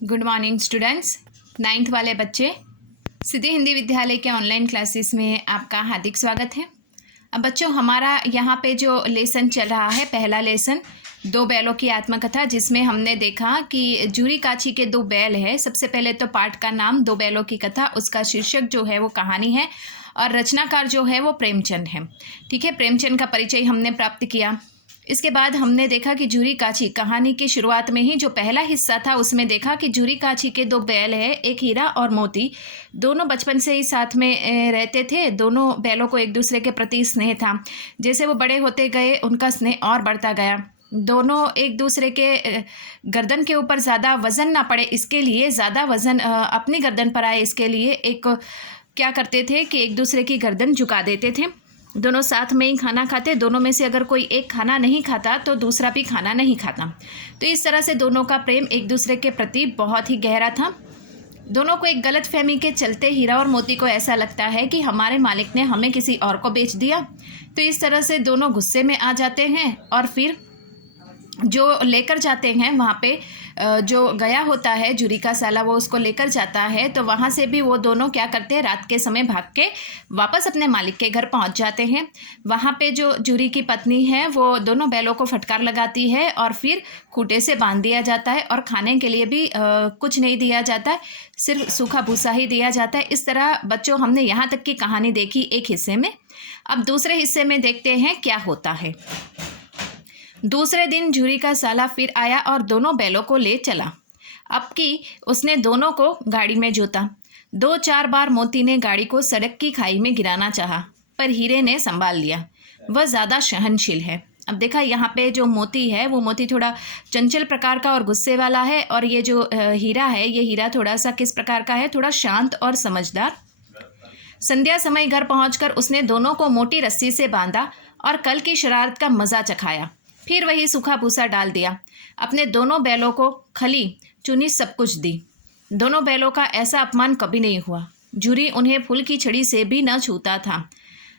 Good morning students. 9th वाले बच्चे, सिद्धि हिंदी विद्यालय के ऑनलाइन क्लासेस में आपका हार्दिक स्वागत है। अब बच्चों, हमारा यहाँ पे जो लेसन चल रहा है, पहला लेसन दो बैलों की आत्मकथा, जिसमें हमने देखा कि जूरी काची के दो बैल है। सबसे पहले तो पाठ का नाम दो बैलों की कथा, उसका शीर्षक जो है वो कहानी है और रचनाकार जो है वो प्रेमचंद है। ठीक है, प्रेमचंद का परिचय हमने प्राप्त किया। इसके बाद हमने देखा कि जूरी काची कहानी की शुरुआत में ही जो पहला हिस्सा था उसमें देखा कि जूरी काची के दो बैल है, एक हीरा और मोती। दोनों बचपन से ही साथ में रहते थे। दोनों बैलों को एक दूसरे के प्रति स्नेह था। जैसे वो बड़े होते गए उनका स्नेह और बढ़ता गया। दोनों एक दूसरे के गर्दन के ऊपर ज़्यादा वज़न ना पड़े, इसके लिए ज़्यादा वज़न अपनी गर्दन पर आए, इसके लिए एक क्या करते थे कि एक दूसरे की गर्दन झुका देते थे। दोनों साथ में ही खाना खाते। दोनों में से अगर कोई एक खाना नहीं खाता तो दूसरा भी खाना नहीं खाता। तो इस तरह से दोनों का प्रेम एक दूसरे के प्रति बहुत ही गहरा था। दोनों को एक गलत फहमी के चलते हीरा और मोती को ऐसा लगता है कि हमारे मालिक ने हमें किसी और को बेच दिया। तो इस तरह से दोनों गुस्से में आ जाते हैं और फिर जो लेकर जाते हैं वहाँ पे जो गया होता है जूरी का साला, वो उसको लेकर जाता है। तो वहाँ से भी वो दोनों क्या करते हैं, रात के समय भाग के वापस अपने मालिक के घर पहुँच जाते हैं। वहाँ पे जो जूरी की पत्नी है वो दोनों बैलों को फटकार लगाती है और फिर खूंटे से बांध दिया जाता है और खाने के लिए भी कुछ नहीं दिया जाता है, सिर्फ सूखा भूसा ही दिया जाता है। इस तरह बच्चों हमने यहाँ तक की कहानी देखी एक हिस्से में। अब दूसरे हिस्से में देखते हैं क्या होता है। दूसरे दिन जूरी का साला फिर आया और दोनों बैलों को ले चला। अब की उसने दोनों को गाड़ी में जोता। 2-4 बार मोती ने गाड़ी को सड़क की खाई में गिराना चाहा, पर हीरे ने संभाल लिया। वह ज़्यादा सहनशील है। अब देखा यहाँ पे जो मोती है वो मोती थोड़ा चंचल प्रकार का और गुस्से वाला है, और ये जो हीरा है ये हीरा थोड़ा सा किस प्रकार का है, थोड़ा शांत और समझदार। संध्या समय घर पहुंचकर उसने दोनों को मोटी रस्सी से बांधा और कल की शरारत का मज़ा चखाया। फिर वही सूखा भूसा डाल दिया। अपने दोनों बैलों को खली चुनी सब कुछ दी। दोनों बैलों का ऐसा अपमान कभी नहीं हुआ। जूरी उन्हें फूल की छड़ी से भी न छूता था।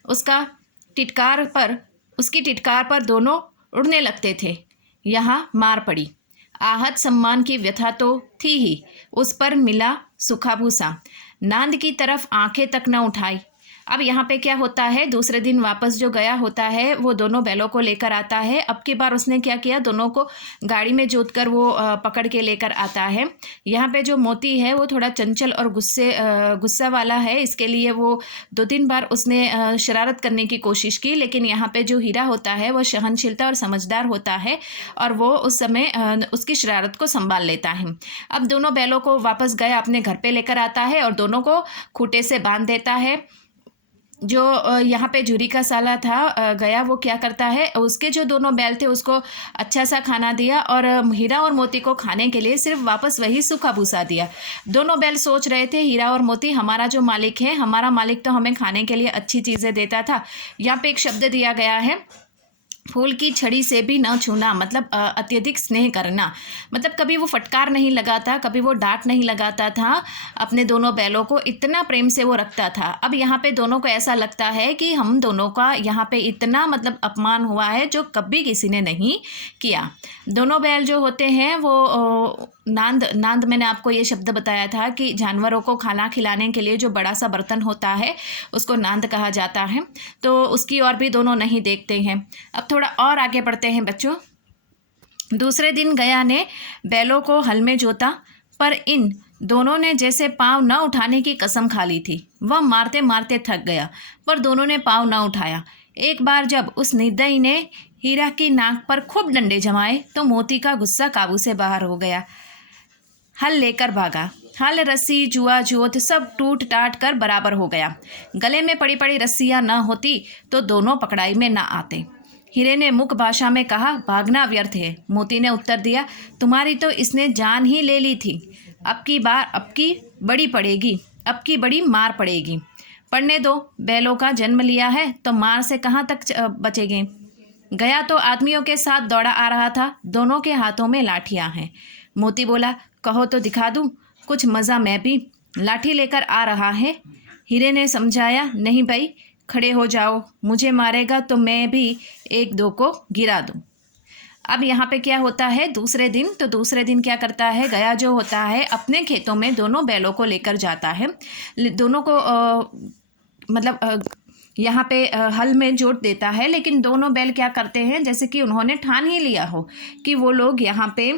उसकी टिटकार पर दोनों उड़ने लगते थे। यहाँ मार पड़ी। आहत सम्मान की व्यथा तो थी ही, उस पर मिला सूखा भूसा। नांद की तरफ आंखें तक न उठाई। अब यहाँ पे क्या होता है, दूसरे दिन वापस जो गया होता है वो दोनों बैलों को लेकर आता है। अब की बार उसने क्या किया, दोनों को गाड़ी में जोतकर वो पकड़ के लेकर आता है। यहाँ पे जो मोती है वो थोड़ा चंचल और गुस्सा वाला है, इसके लिए वो 2-3 बार उसने शरारत करने की कोशिश की। लेकिन यहाँ पे जो हीरा होता है वो सहनशीलता और समझदार होता है और वो उस समय उसकी शरारत को संभाल लेता है। अब दोनों बैलों को वापस गया अपने घर पे लेकर आता है और दोनों को खूंटे से बांध देता है। जो यहाँ पे जूरी का साला था गया, वो क्या करता है, उसके जो दोनों बैल थे उसको अच्छा सा खाना दिया और हीरा और मोती को खाने के लिए सिर्फ वापस वही सूखा भूसा दिया। दोनों बैल सोच रहे थे, हीरा और मोती, हमारा जो मालिक है, हमारा मालिक तो हमें खाने के लिए अच्छी चीज़ें देता था। यहाँ पे एक शब्द दिया गया है, फूल की छड़ी से भी न छूना, मतलब अत्यधिक स्नेह करना। मतलब कभी वो फटकार नहीं लगाता, कभी वो डांट नहीं लगाता था। अपने दोनों बैलों को इतना प्रेम से वो रखता था। अब यहाँ पे दोनों को ऐसा लगता है कि हम दोनों का यहाँ पे इतना मतलब अपमान हुआ है जो कभी किसी ने नहीं किया। दोनों बैल जो होते हैं वो नांद मैंने आपको ये शब्द बताया था कि जानवरों को खाना खिलाने के लिए जो बड़ा सा बर्तन होता है उसको नांद कहा जाता है। तो उसकी ओर भी दोनों नहीं देखते हैं। अब थोड़ा और आगे बढ़ते हैं बच्चों। दूसरे दिन गया ने बैलों को हल में जोता, पर इन दोनों ने जैसे पाँव न उठाने की कसम खा ली थी। वह मारते मारते थक गया, पर दोनों ने पाँव न उठाया। एक बार जब उस निर्दयी ने हीरा की नाक पर खूब डंडे जमाए तो मोती का गुस्सा काबू से बाहर हो गया। हल लेकर भागा। हल, रस्सी, जुआ, जोत सब टूट टाट कर बराबर हो गया। गले में पड़ी पड़ी रस्सियाँ न होती तो दोनों पकड़ाई में न आते। हीरे ने मुख भाषा में कहा, भागना व्यर्थ है। मोती ने उत्तर दिया, तुम्हारी तो इसने जान ही ले ली थी। अब की बड़ी पड़ेगी, अब की बड़ी मार पड़ेगी। पढ़ने दो, बैलों का जन्म लिया है तो मार से कहाँ तक बचेंगे। गया तो आदमियों के साथ दौड़ा आ रहा था। दोनों के हाथों में लाठियाँ हैं। मोती बोला, कहो तो दिखा दूँ कुछ मज़ा, मैं भी लाठी लेकर आ रहा है। हीरे ने समझाया, नहीं भाई, खड़े हो जाओ, मुझे मारेगा तो मैं भी 1-2 को गिरा दूँ। अब यहाँ पे क्या होता है दूसरे दिन क्या करता है, गया जो होता है अपने खेतों में दोनों बैलों को लेकर जाता है। दोनों को यहाँ पे हल में जोत देता है, लेकिन दोनों बैल क्या करते हैं, जैसे कि उन्होंने ठान ही लिया हो कि वो लोग यहाँ पे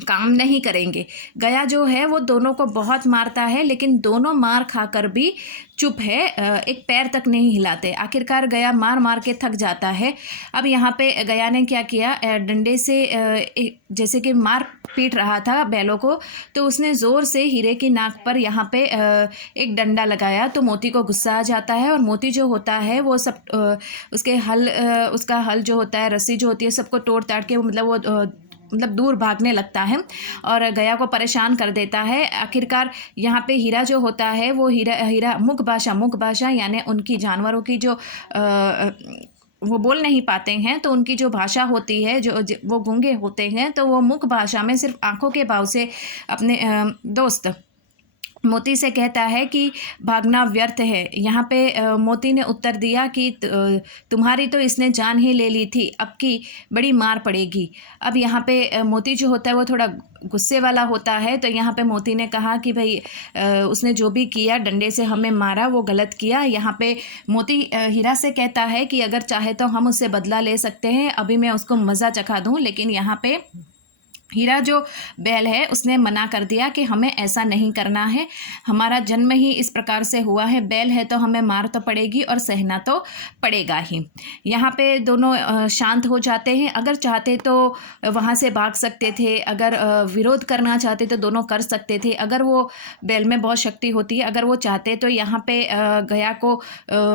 काम नहीं करेंगे। गया जो है वो दोनों को बहुत मारता है, लेकिन दोनों मार खाकर भी चुप है, एक पैर तक नहीं हिलाते। आखिरकार गया मार मार के थक जाता है। अब यहाँ पे गया ने क्या किया, डंडे से जैसे कि मार पीट रहा था बैलों को, तो उसने ज़ोर से हीरे की नाक पर यहाँ पे एक डंडा लगाया। तो मोती को गुस्सा आ जाता है और मोती जो होता है वो सब उसका हल जो होता है, रस्सी जो होती है, सबको तोड़ ताड़ के मतलब दूर भागने लगता है और गया को परेशान कर देता है। आखिरकार यहाँ पे हीरा जो होता है वो हीरा मुख भाषा यानी उनकी जानवरों की जो वो बोल नहीं पाते हैं, तो उनकी जो भाषा होती है, जो वो गूंगे होते हैं, तो वो मुख भाषा में सिर्फ आंखों के भाव से अपने दोस्त मोती से कहता है कि भागना व्यर्थ है। यहाँ पे मोती ने उत्तर दिया कि तुम्हारी तो इसने जान ही ले ली थी, अब की बड़ी मार पड़ेगी। अब यहाँ पे मोती जो होता है वो थोड़ा गुस्से वाला होता है, तो यहाँ पे मोती ने कहा कि भाई उसने जो भी किया, डंडे से हमें मारा, वो गलत किया। यहाँ पे मोती हीरा से कहता है कि अगर चाहे तो हम उससे बदला ले सकते हैं, अभी मैं उसको मज़ा चखा दूँ। लेकिन यहाँ पे हीरा जो बैल है उसने मना कर दिया कि हमें ऐसा नहीं करना है, हमारा जन्म ही इस प्रकार से हुआ है, बैल है तो हमें मार तो पड़ेगी और सहना तो पड़ेगा ही। यहाँ पे दोनों शांत हो जाते हैं। अगर चाहते तो वहाँ से भाग सकते थे, अगर विरोध करना चाहते तो दोनों कर सकते थे। अगर वो बैल में बहुत शक्ति होती है, अगर वो चाहते तो यहाँ पे गया को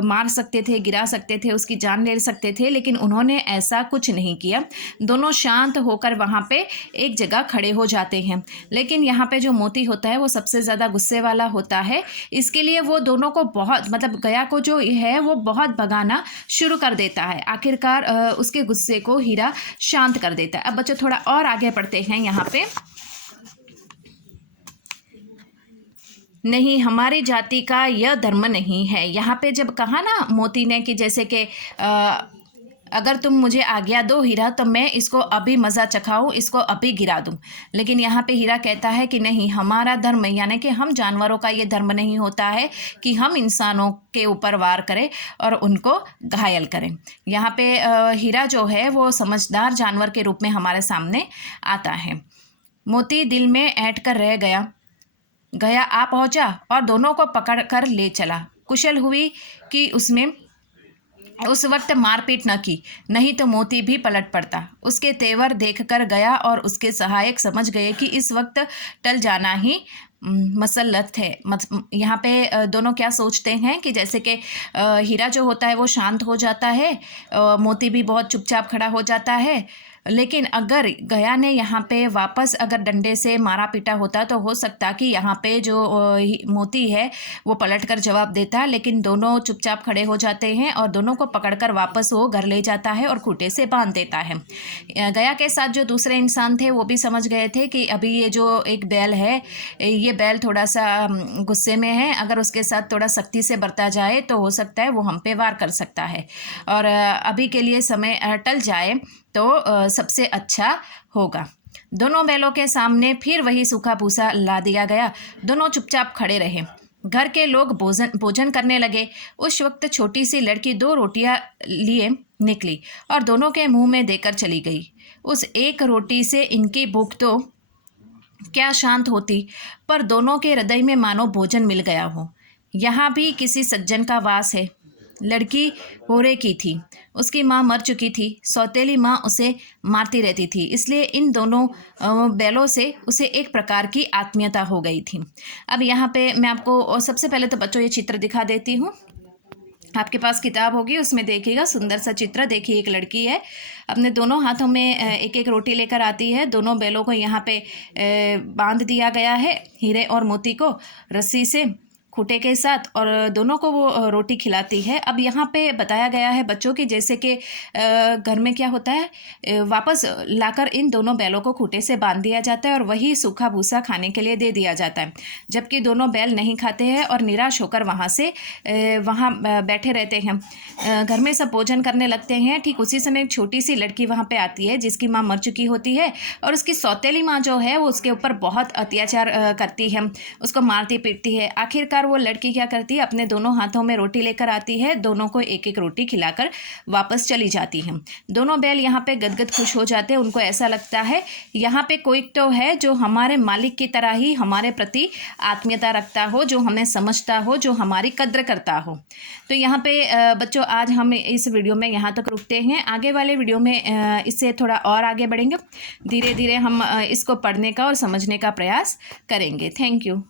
मार सकते थे, गिरा सकते थे, उसकी जान ले सकते थे, लेकिन उन्होंने ऐसा कुछ नहीं किया। दोनों शांत होकर वहाँ पे एक जगह खड़े हो जाते हैं। लेकिन यहाँ पे जो मोती होता है वो सबसे ज़्यादा गुस्से वाला होता है, इसके लिए वो दोनों को बहुत गया को जो है वो बहुत भगाना शुरू कर देता है। आखिरकार उसके गुस्से को हीरा शांत कर देता है। अब बच्चों थोड़ा और आगे बढ़ते हैं। यहाँ पे नहीं, हमारी जाति का यह धर्म नहीं है। यहाँ पे जब कहा ना मोती ने कि जैसे कि अगर तुम मुझे आज्ञा दो हीरा तो मैं इसको अभी मज़ा चखाऊं, इसको अभी गिरा दूं। लेकिन यहाँ पे हीरा कहता है कि नहीं, हमारा धर्म यानी कि हम जानवरों का ये धर्म नहीं होता है कि हम इंसानों के ऊपर वार करें और उनको घायल करें। यहाँ पे हीरा जो है वो समझदार जानवर के रूप में हमारे सामने आता है। मोती दिल में ऐंठ कर रह गया। गया आ पहुँचा और दोनों को पकड़ कर ले चला। कुशल हुई कि उसमें उस वक्त मारपीट न की, नहीं तो मोती भी पलट पड़ता। उसके तेवर देखकर गया और उसके सहायक समझ गए कि इस वक्त टल जाना ही मसलत है। यहाँ पे दोनों क्या सोचते हैं कि जैसे कि हीरा जो होता है वो शांत हो जाता है, मोती भी बहुत चुपचाप खड़ा हो जाता है। लेकिन अगर गया ने यहाँ पे वापस अगर डंडे से मारा पीटा होता तो हो सकता कि यहाँ पे जो मोती है वो पलटकर जवाब देता, लेकिन दोनों चुपचाप खड़े हो जाते हैं और दोनों को पकड़कर वापस वो घर ले जाता है और खूंटे से बांध देता है। गया के साथ जो दूसरे इंसान थे वो भी समझ गए थे कि अभी ये जो एक बैल है, ये बैल थोड़ा सा गुस्से में है, अगर उसके साथ थोड़ा सख्ती से बरता जाए तो हो सकता है वो हम पे वार कर सकता है, और अभी के लिए समय टल जाए तो सबसे अच्छा होगा। दोनों बैलों के सामने फिर वही सूखा भूसा ला दिया गया। दोनों चुपचाप खड़े रहे। घर के लोग भोजन करने लगे। उस वक्त छोटी सी लड़की 2 रोटियां लिए निकली और दोनों के मुंह में देकर चली गई। उस एक रोटी से इनकी भूख तो क्या शांत होती, पर दोनों के हृदय में मानो भोजन मिल गया हो। यहाँ भी किसी सज्जन का वास है। लड़की होरे की थी, उसकी माँ मर चुकी थी, सौतेली माँ उसे मारती रहती थी, इसलिए इन दोनों बैलों से उसे एक प्रकार की आत्मीयता हो गई थी। अब यहाँ पे मैं आपको सबसे पहले तो बच्चों ये चित्र दिखा देती हूँ। आपके पास किताब होगी, उसमें देखिएगा, सुंदर सा चित्र। देखिए एक लड़की है, अपने दोनों हाथों में एक एक रोटी लेकर आती है। दोनों बैलों को यहाँ पे बांध दिया गया है हीरे और मोती को रस्सी से। खूंटे के साथ और दोनों को वो रोटी खिलाती है। अब यहाँ पे बताया गया है बच्चों की, जैसे कि घर में क्या होता है, वापस लाकर इन दोनों बैलों को खूंटे से बांध दिया जाता है और वही सूखा भूसा खाने के लिए दे दिया जाता है, जबकि दोनों बैल नहीं खाते हैं और निराश होकर वहाँ से वहाँ बैठे रहते हैं। घर में सब भोजन करने लगते हैं। ठीक उसी समय एक छोटी सी लड़की वहाँ पे आती है जिसकी माँ मर चुकी होती है और उसकी सौतेली माँ जो है वो उसके ऊपर बहुत अत्याचार करती है, उसको मारती पीटती है। आखिरकार वो लड़की क्या करती है, अपने दोनों हाथों में रोटी लेकर आती है, दोनों को एक एक रोटी खिलाकर वापस चली जाती है। दोनों बैल यहाँ पे गदगद खुश हो जाते हैं। उनको ऐसा लगता है यहाँ पे कोई तो है जो हमारे मालिक की तरह ही हमारे प्रति आत्मीयता रखता हो, जो हमें समझता हो, जो हमारी कद्र करता हो। तो यहाँ पे बच्चों आज हम इस वीडियो में यहाँ तक रुकते हैं। आगे वाले वीडियो में इससे थोड़ा और आगे बढ़ेंगे। धीरे धीरे हम इसको पढ़ने का और समझने का प्रयास करेंगे। Thank you.